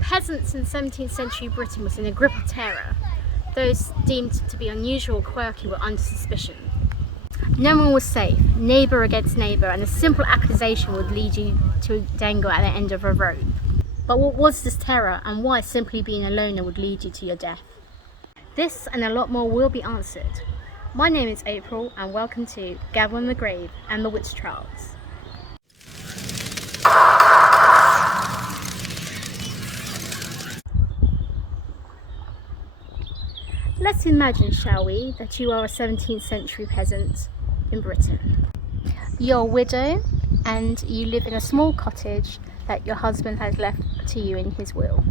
Peasants in 17th century Britain was in a grip of terror. Those deemed to be unusual or quirky were under suspicion. No one was safe, neighbour against neighbour, and a simple accusation would lead you to a dangle at the end of a rope. But what was this terror, and why simply being a loner would lead you to your death? This and a lot more will be answered. My name is April, and welcome to Gavel in the Grave and the Witch Trials. Let's imagine, shall we, that you are a 17th century peasant in Britain. You're a widow and you live in a small cottage that your husband has left to you in his will.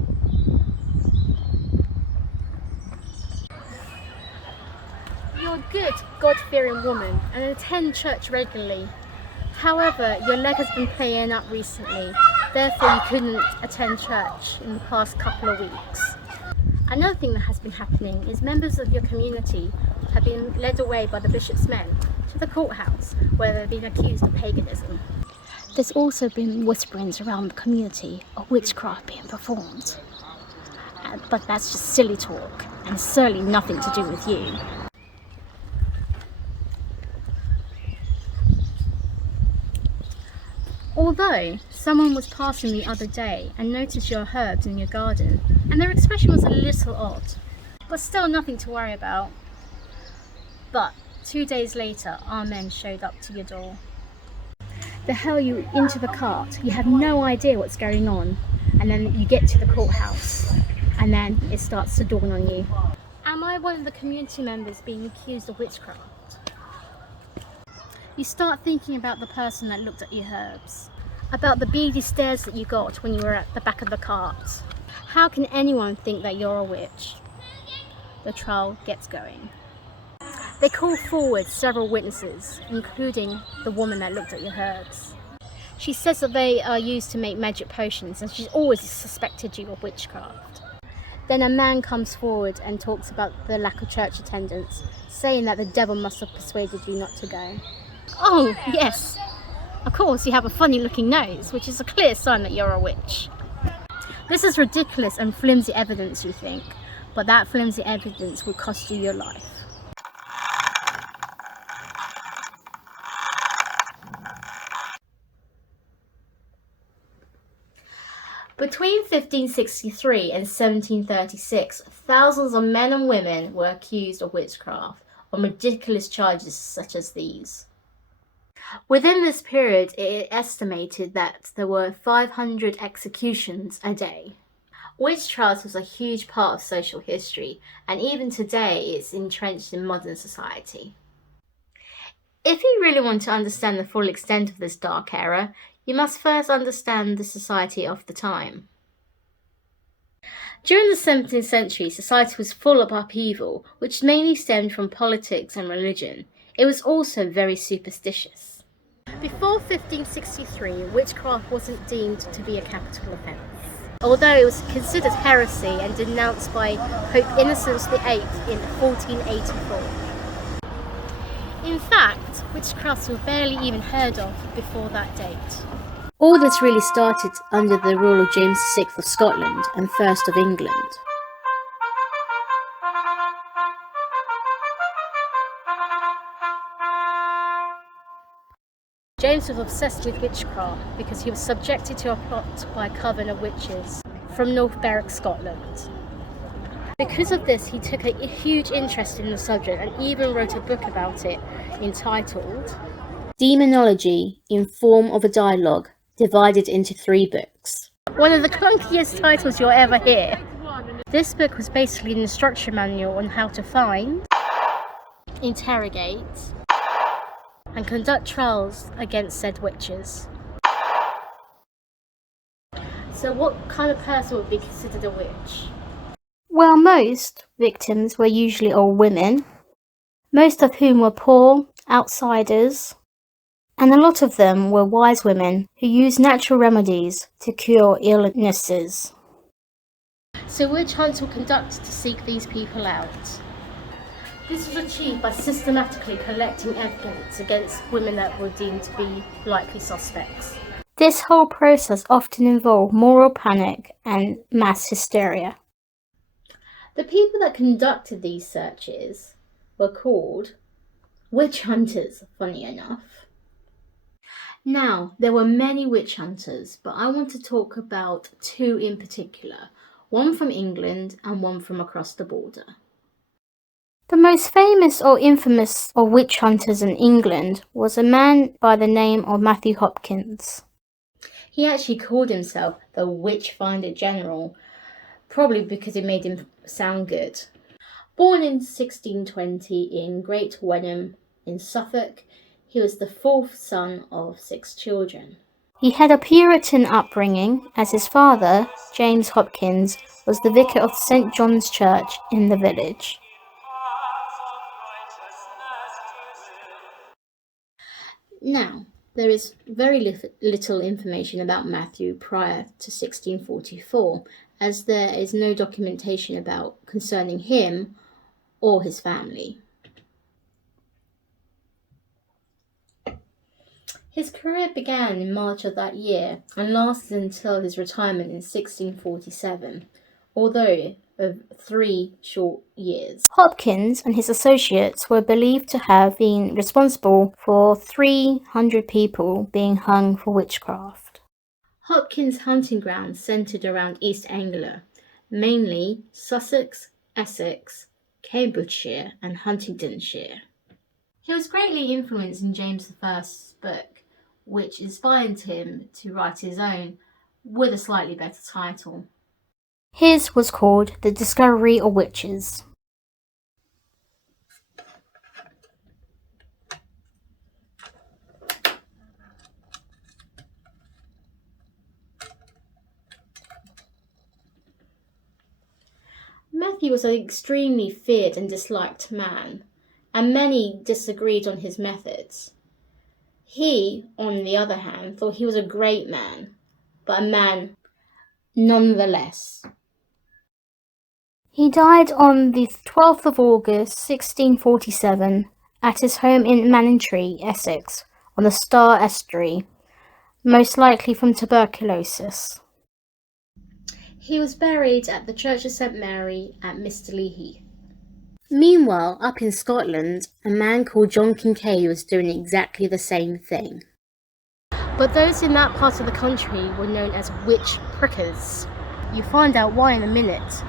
You're a good, God-fearing woman and attend church regularly. However, your leg has been playing up recently, therefore you couldn't attend church in the past couple of weeks. Another thing that has been happening is members of your community have been led away by the bishop's men to the courthouse where they've been accused of paganism. There's also been whisperings around the community of witchcraft being performed. But that's just silly talk and certainly nothing to do with you. Although someone was passing the other day and noticed your herbs in your garden, and their expression was a little odd, but still nothing to worry about. But 2 days later, our men showed up to your door. They hurl you into the cart, you have no idea what's going on, and then you get to the courthouse, and then it starts to dawn on you. Am I one of the community members being accused of witchcraft? You start thinking about the person that looked at your herbs, about the beady stares that you got when you were at the back of the cart. How can anyone think that you're a witch? The trial gets going. They call forward several witnesses, including the woman that looked at your herbs. She says that they are used to make magic potions and she's always suspected you of witchcraft. Then a man comes forward and talks about the lack of church attendance, saying that the devil must have persuaded you not to go. Oh, yes. Of course, you have a funny looking nose, which is a clear sign that you're a witch. This is ridiculous and flimsy evidence, you think, but that flimsy evidence will cost you your life. Between 1563 and 1736, thousands of men and women were accused of witchcraft on ridiculous charges such as these. Within this period, it is estimated that there were 500 executions a day. Witch trials was a huge part of social history, and even today it's entrenched in modern society. If you really want to understand the full extent of this dark era, you must first understand the society of the time. During the 17th century, society was full of upheaval, which mainly stemmed from politics and religion. It was also very superstitious. Before 1563, witchcraft wasn't deemed to be a capital offence, although it was considered heresy and denounced by Pope Innocent VIII in 1484. In fact, witchcrafts were barely even heard of before that date. All this really started under the rule of James VI of Scotland and First of England. James was obsessed with witchcraft because he was subjected to a plot by a coven of witches from North Berwick, Scotland. Because of this, he took a huge interest in the subject and even wrote a book about it entitled Demonology in Form of a Dialogue, divided into 3 books. One of the clunkiest titles you'll ever hear. This book was basically an instruction manual on how to find, interrogate, and conduct trials against said witches. So what kind of person would be considered a witch? Well, most victims were usually old women, most of whom were poor, outsiders, and a lot of them were wise women who used natural remedies to cure illnesses. So witch hunts were conducted to seek these people out. This was achieved by systematically collecting evidence against women that were deemed to be likely suspects. This whole process often involved moral panic and mass hysteria. The people that conducted these searches were called witch hunters, funny enough. Now, there were many witch hunters, but I want to talk about two in particular, one from England and one from across the border. The most famous or infamous of witch hunters in England was a man by the name of Matthew Hopkins. He actually called himself the Witchfinder General, probably because it made him sound good. Born in 1620 in Great Wenham in Suffolk, he was the fourth son of 6 children. He had a Puritan upbringing, as his father, James Hopkins, was the vicar of St. John's Church in the village. Now, there is very little information about Matthew prior to 1644, as there is no documentation concerning him or his family. His career began in March of that year and lasted until his retirement in 1647, although of 3 short years. Hopkins and his associates were believed to have been responsible for 300 people being hung for witchcraft. Hopkins' hunting grounds centred around East Anglia, mainly Sussex, Essex, Cambridgeshire and Huntingdonshire. He was greatly influenced in James I's book, which inspired him to write his own with a slightly better title. His was called The Discovery of Witches. Matthew was an extremely feared and disliked man, and many disagreed on his methods. He, on the other hand, thought he was a great man, but a man nonetheless. He died on the 12th of August 1647 at his home in Manningtree, Essex, on the Stour Estuary, most likely from tuberculosis. He was buried at the Church of St Mary at Mistletoe Heath. Meanwhile, up in Scotland, a man called John Kincaid was doing exactly the same thing. But those in that part of the country were known as witch prickers. You find out why in a minute.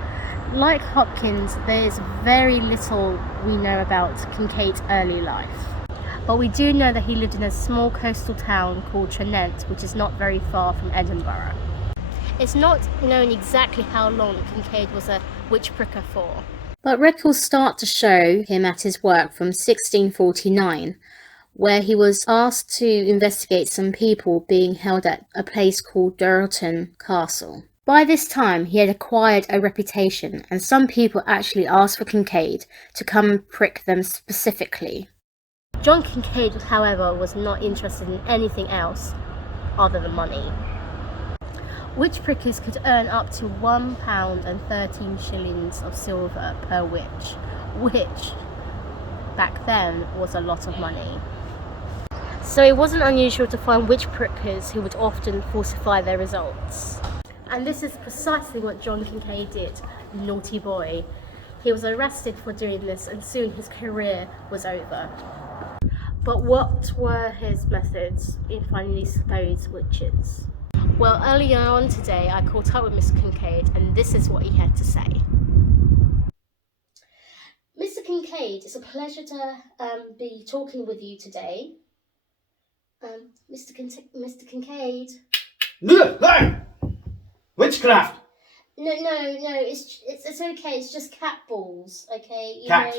Like Hopkins, there is very little we know about Kincaid's early life. But we do know that he lived in a small coastal town called Tranent, which is not very far from Edinburgh. It's not known exactly how long Kincaid was a witch pricker for, but records start to show him at his work from 1649, where he was asked to investigate some people being held at a place called Durlton Castle. By this time, he had acquired a reputation, and some people actually asked for Kincaid to come and prick them specifically. John Kincaid, however, was not interested in anything else other than money. Witch prickers could earn up to £1 and 13 shillings of silver per witch, which back then was a lot of money. So it wasn't unusual to find witch prickers who would often falsify their results. And this is precisely what John Kincaid did, naughty boy. He was arrested for doing this and soon his career was over. But what were his methods in finding these supposed witches? Well, earlier on today I caught up with Mr. Kincaid and this is what he had to say. Mr. Kincaid, it's a pleasure to be talking with you today. Mr. Kincaid. No! Witchcraft! No, it's okay. It's just cat balls, okay? Cat.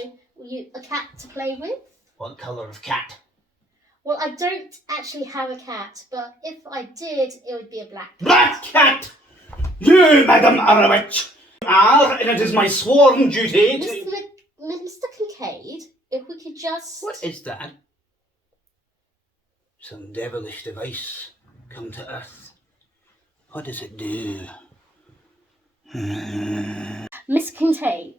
A cat to play with. What colour of cat? Well, I don't actually have a cat, but if I did, it would be a black cat. Black cat! You, madam, are a witch. And it is my sworn duty to... Mr. Kincaid, if we could just... What is that? Some devilish device come to earth. What does it do? Miss Kincaid,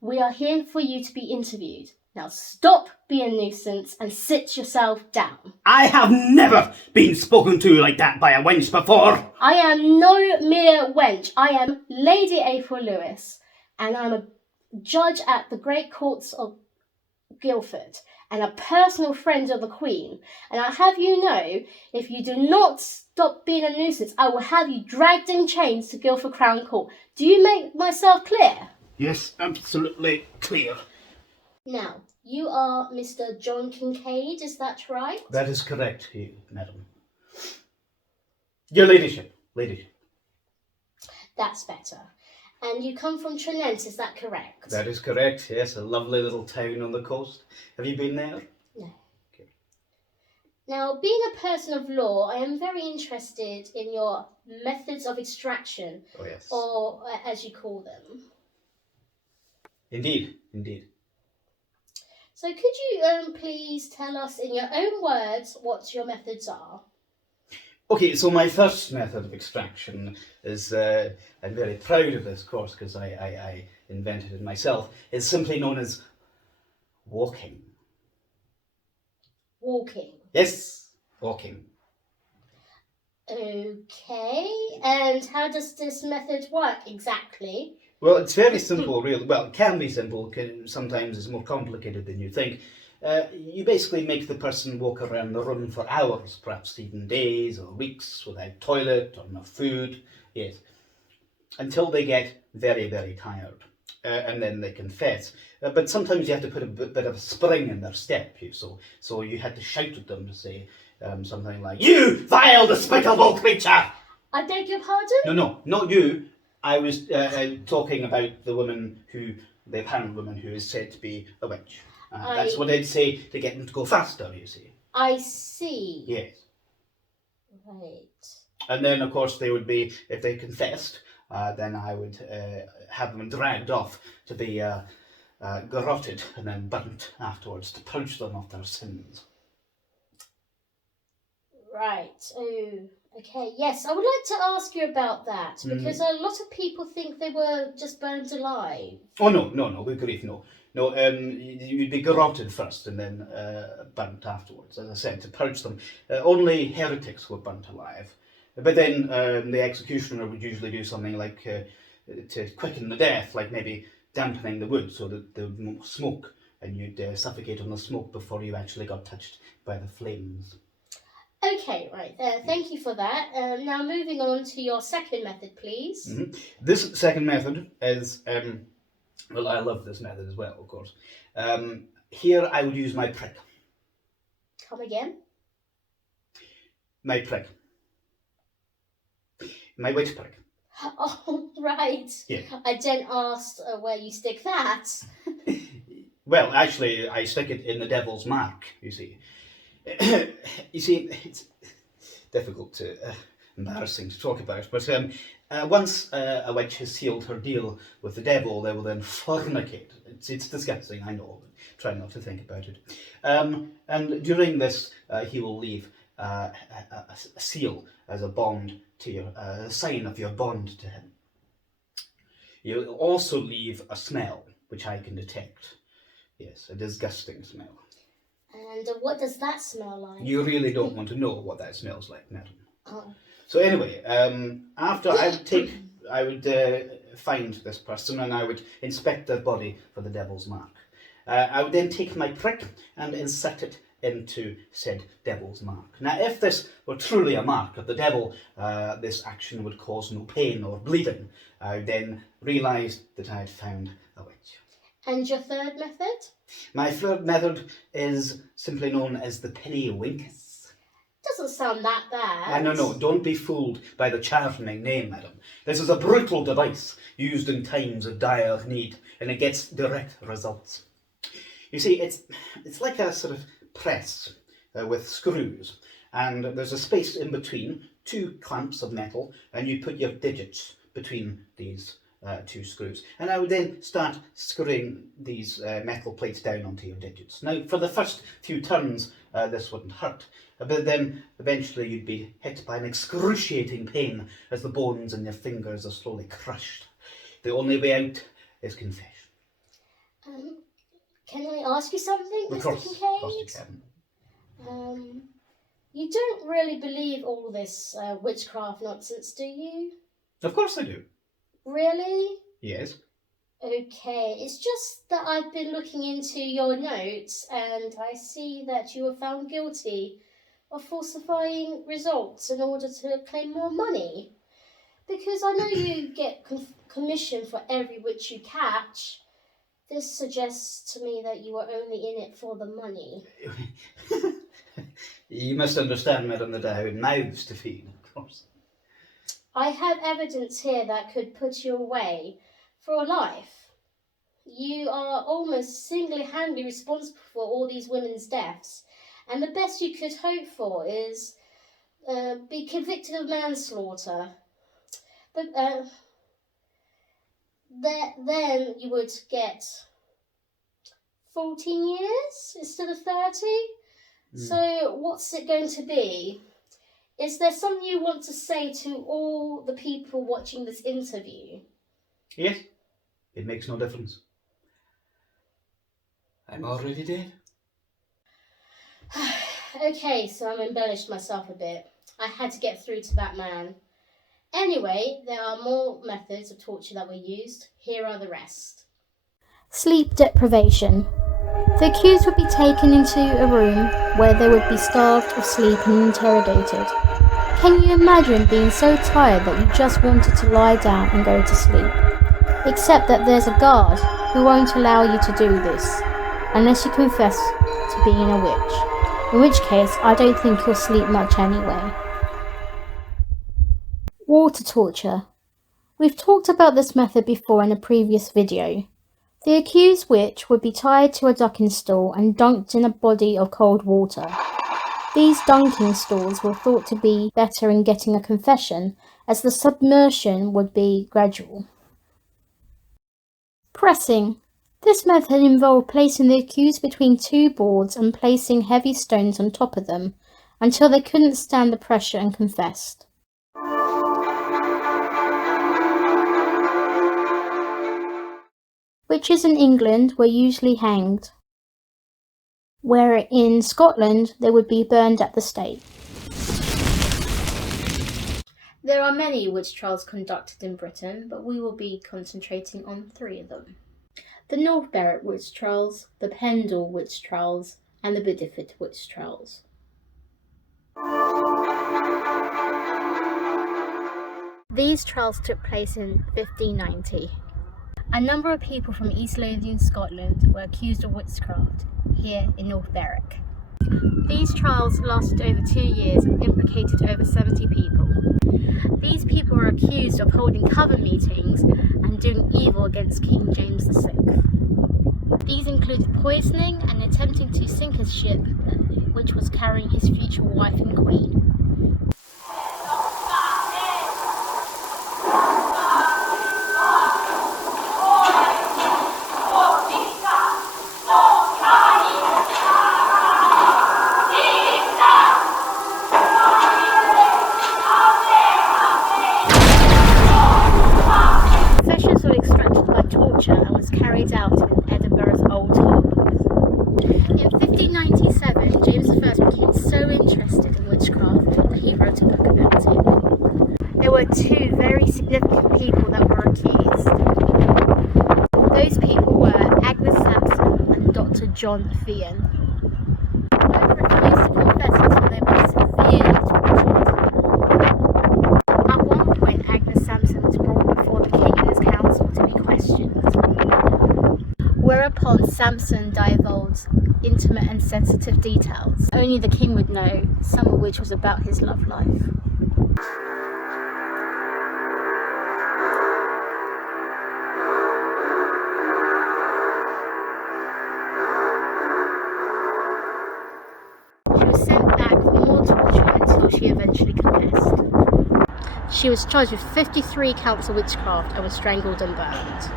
we are here for you to be interviewed. Now stop being a nuisance and sit yourself down. I have never been spoken to like that by a wench before. I am no mere wench. I am Lady April Lewis, and I'm a judge at the Great Courts of Guildford and a personal friend of the Queen. And I have you know, if you do not stop being a nuisance, I will have you dragged in chains to Guildford Crown Court. Do you make myself clear? Yes, absolutely clear. Now, you are Mr. John Kincaid, is that right? That is correct, madam. Your ladyship. Ladyship. That's better. And you come from Trinent, is that correct? That is correct, yes. A lovely little town on the coast. Have you been there? No. Okay. Now, being a person of law, I am very interested in your methods of extraction, Oh, yes. or as you call them. Indeed, indeed. So could you please tell us in your own words what your methods are? Okay, so my first method of extraction is, I'm very proud of this course because I invented it myself, is simply known as walking. Walking. Yes, walking. Okay, and how does this method work exactly? Well, it's very simple, really. Well, it can be simple. Sometimes it's more complicated than you think. You basically make the person walk around the room for hours, perhaps even days or weeks, without toilet or no food, yes, until they get very, very tired, and then they confess. But sometimes you have to put a bit of a spring in their step, so you had to shout at them to say something like, "You vile, despicable creature!" I beg your pardon? No, not you. I was talking about the apparent woman who is said to be a witch. That's what they'd say to get them to go faster, you see. I see. Yes. Right. And then, of course, they would be, if they confessed, then I would have them dragged off to be garroted and then burnt afterwards to purge them of their sins. Right. Oh, okay. Yes, I would like to ask you about that because a lot of people think they were just burned alive. Oh, no, good grief, no. No, you'd be garroted first and then burnt afterwards, as I said, to purge them. Only heretics were burnt alive. But then the executioner would usually do something like to quicken the death, like maybe dampening the wood so that there would be more smoke and you'd suffocate on the smoke before you actually got touched by the flames. Okay, right. Thank you for that. Now moving on to your second method, please. Mm-hmm. This second method is... well, I love this method as well, of course. Here I would use my prick. Come again? My prick. My witch prick. Oh, right. Yeah. I didn't ask where you stick that. Well, actually, I stick it in the devil's mark, you see. You see, it's difficult to... embarrassing to talk about, but once a witch has sealed her deal with the devil, they will then fornicate. It's disgusting, I know, but try not to think about it. And during this, he will leave a seal as a bond to your, a sign of your bond to him. You'll also leave a smell, which I can detect. Yes, a disgusting smell. And what does that smell like? You really don't want to know what that smells like, madam. Oh. So anyway, after I would find this person and I would inspect their body for the devil's mark. I would then take my prick and insert it into said devil's mark. Now, if this were truly a mark of the devil, this action would cause no pain or bleeding. I then realised that I had found a witch. And your third method? My third method is simply known as the penny winkus. Doesn't sound that bad. No, don't be fooled by the charming name, madam. This is a brutal device used in times of dire need, and it gets direct results. You see, it's like a sort of press with screws, and there's a space in between, 2 clamps of metal, and you put your digits between these 2 screws. And I would then start screwing these metal plates down onto your digits. Now, for the first few turns, this wouldn't hurt, but then eventually you'd be hit by an excruciating pain as the bones in your fingers are slowly crushed. The only way out is confession. Can I ask you something, Of Mr. course you Kincaid? can. You don't really believe all this witchcraft nonsense, do you? Of course I do. Really? Yes. Okay, it's just that I've been looking into your notes and I see that you were found guilty of falsifying results in order to claim more money. Because I know you get commission for every witch you catch. This suggests to me that you are only in it for the money. You must understand, madam, that I have mouths to feed, of course. I have evidence here that could put you away for life. You are almost single-handedly responsible for all these women's deaths, and the best you could hope for is be convicted of manslaughter. But then you would get 14 years instead of 30. So what's it going to be? Is there something you want to say to all the people watching this interview? Yes, it makes no difference. I'm already dead. Okay, so I've embellished myself a bit. I had to get through to that man. Anyway, there are more methods of torture that were used. Here are the rest. Sleep deprivation. The accused would be taken into a room where they would be starved of sleep and interrogated. Can you imagine being so tired that you just wanted to lie down and go to sleep? Except that there's a guard who won't allow you to do this, unless you confess to being a witch, in which case I don't think you'll sleep much anyway. Water torture. We've talked about this method before in a previous video. The accused witch would be tied to a ducking stool and dunked in a body of cold water. These dunking stools were thought to be better in getting a confession, as the submersion would be gradual. Pressing. This method involved placing the accused between two boards and placing heavy stones on top of them until they couldn't stand the pressure and confessed. Witches in England were usually hanged, where in Scotland they would be burned at the stake. There are many witch trials conducted in Britain, but we will be concentrating on 3 of them. The North Berwick witch trials, the Pendle witch trials, and the Bideford witch trials. These trials took place in 1590. A number of people from East Lothian, Scotland were accused of witchcraft here in North Berwick. These trials lasted over 2 years and implicated over 70 people. These people were accused of holding coven meetings and doing evil against King James VI. These included poisoning and attempting to sink his ship, which was carrying his future wife and queen. Confessions were extracted by torture and was carried out in Edinburgh's Old Hall. In 1597, James I became so interested in witchcraft that he wrote a book about it. There were 2 very significant people that were accused. Those people were Agnes Sampson and Dr. John Fian. Both refused to confess until they were severely tortured. At one point, Agnes Sampson was brought before the king and his council to be questioned. Whereupon Sampson divulged intimate and sensitive details only the king would know, some of which was about his love life. She was sent back for more torture until she eventually confessed. She was charged with 53 counts of witchcraft and was strangled and burned.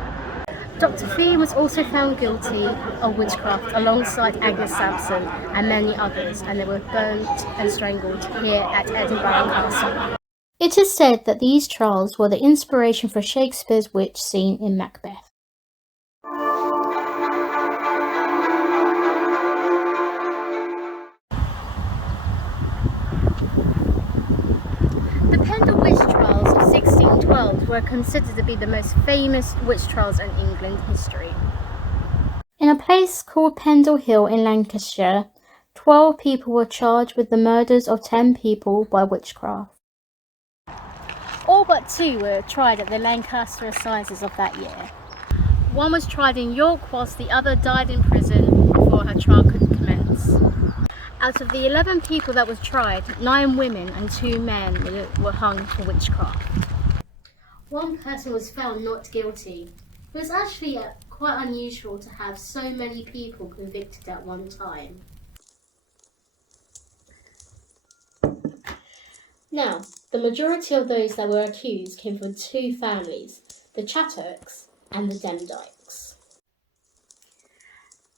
Dr. Fian was also found guilty of witchcraft alongside Agnes Sampson and many others, and they were burnt and strangled here at Edinburgh Castle. It is said that these trials were the inspiration for Shakespeare's witch scene in Macbeth. were considered to be the most famous witch trials in England history. In a place called Pendle Hill in Lancashire, 12 people were charged with the murders of 10 people by witchcraft. All but 2 were tried at the Lancaster Assizes of that year. One was tried in York whilst the other died in prison before her trial could commence. Out of the 11 people that was tried, 9 women and 2 men were hung for witchcraft. One person was found not guilty. It was actually quite unusual to have so many people convicted at one time. Now, the majority of those that were accused came from 2 families, the Chattox and the Demdikes.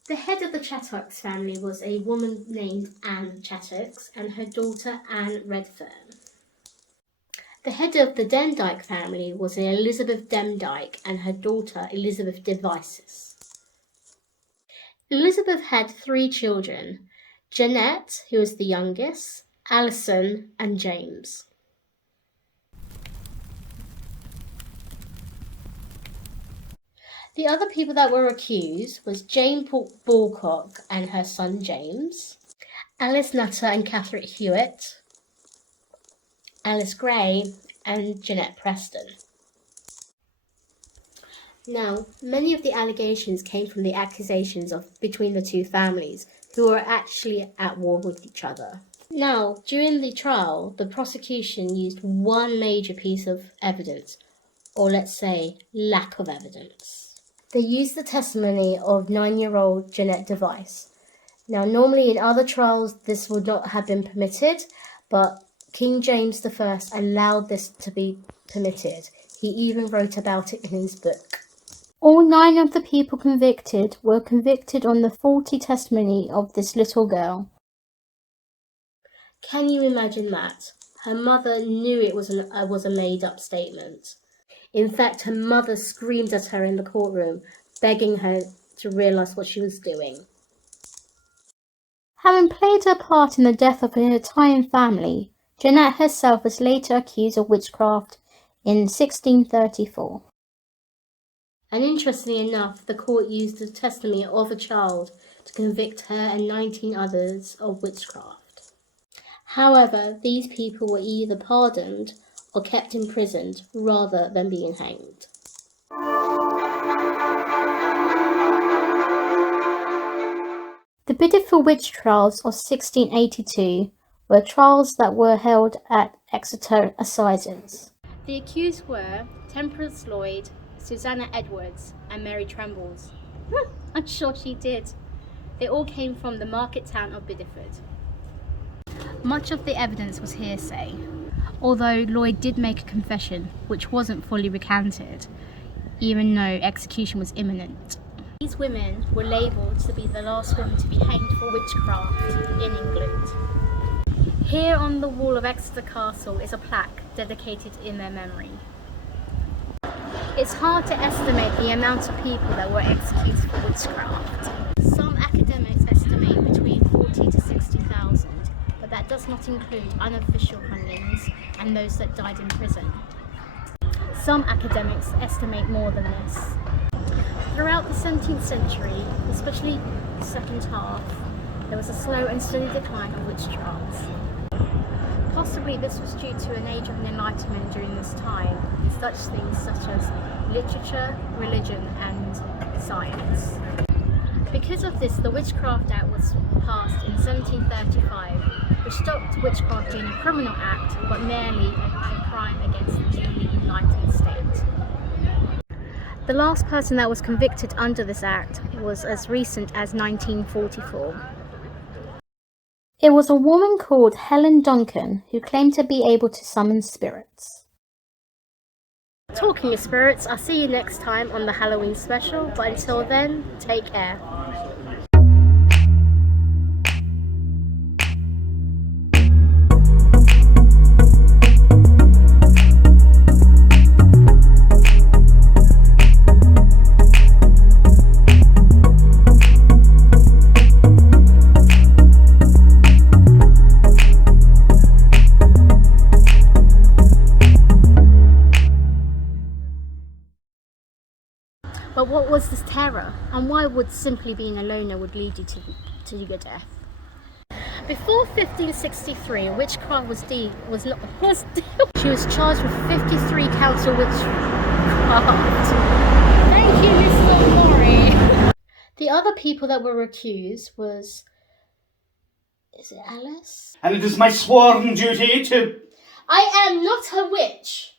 The head of the Chattox family was a woman named Anne Chattox and her daughter Anne Redfern. The head of the Demdike family was Elizabeth Demdike and her daughter Elizabeth Devizes. Elizabeth had 3 children, Jeanette, who was the youngest, Alison and James. The other people that were accused was Jane Balcock and her son James, Alice Nutter and Catherine Hewitt, Alice Gray and Jeanette Preston. Now, many of the allegations came from the accusations between the 2 families, who were actually at war with each other. Now, during the trial, the prosecution used one major piece of evidence, or let's say, lack of evidence. They used the testimony of 9-year-old Jeanette Devizes. Now, normally in other trials, this would not have been permitted, but King James I allowed this to be permitted. He even wrote about it in his book. All 9 of the people convicted were convicted on the faulty testimony of this little girl. Can you imagine that? Her mother knew it was a made-up statement. In fact, her mother screamed at her in the courtroom, begging her to realise what she was doing. Having played her part in the death of her entire family, Jeanette herself was later accused of witchcraft in 1634. And interestingly enough, the court used the testimony of a child to convict her and 19 others of witchcraft. However, these people were either pardoned or kept imprisoned rather than being hanged. The Bideford witch trials of 1682 were trials that were held at Exeter Assizes. The accused were Temperance Lloyd, Susanna Edwards and Mary Trembles. I'm sure she did. They all came from the market town of Bideford. Much of the evidence was hearsay, although Lloyd did make a confession which wasn't fully recanted, even though execution was imminent. These women were labelled to be the last women to be hanged for witchcraft in England. Here on the wall of Exeter Castle is a plaque dedicated in their memory. It's hard to estimate the amount of people that were executed for witchcraft. Some academics estimate between 40 to 60,000, but that does not include unofficial hangings and those that died in prison. Some academics estimate more than this. Throughout the 17th century, especially the second half, there was a slow and steady decline of witch trials. Possibly this was due to an age of enlightenment during this time, in such things such as literature, religion and science. Because of this, the Witchcraft Act was passed in 1735, which stopped witchcraft being a criminal act, but merely a crime against the newly united state. The last person that was convicted under this act was as recent as 1944. It was a woman called Helen Duncan who claimed to be able to summon spirits. Talking of spirits, I'll see you next time on the Halloween special, but until then, take care. And why would simply being a loner would lead you to your death? Before 1563, witchcraft was she was charged with 53 counts of witchcraft. Thank you, Mr. Mori. The other people that were accused was, is it Alice? And it is my sworn duty to... I am not a witch.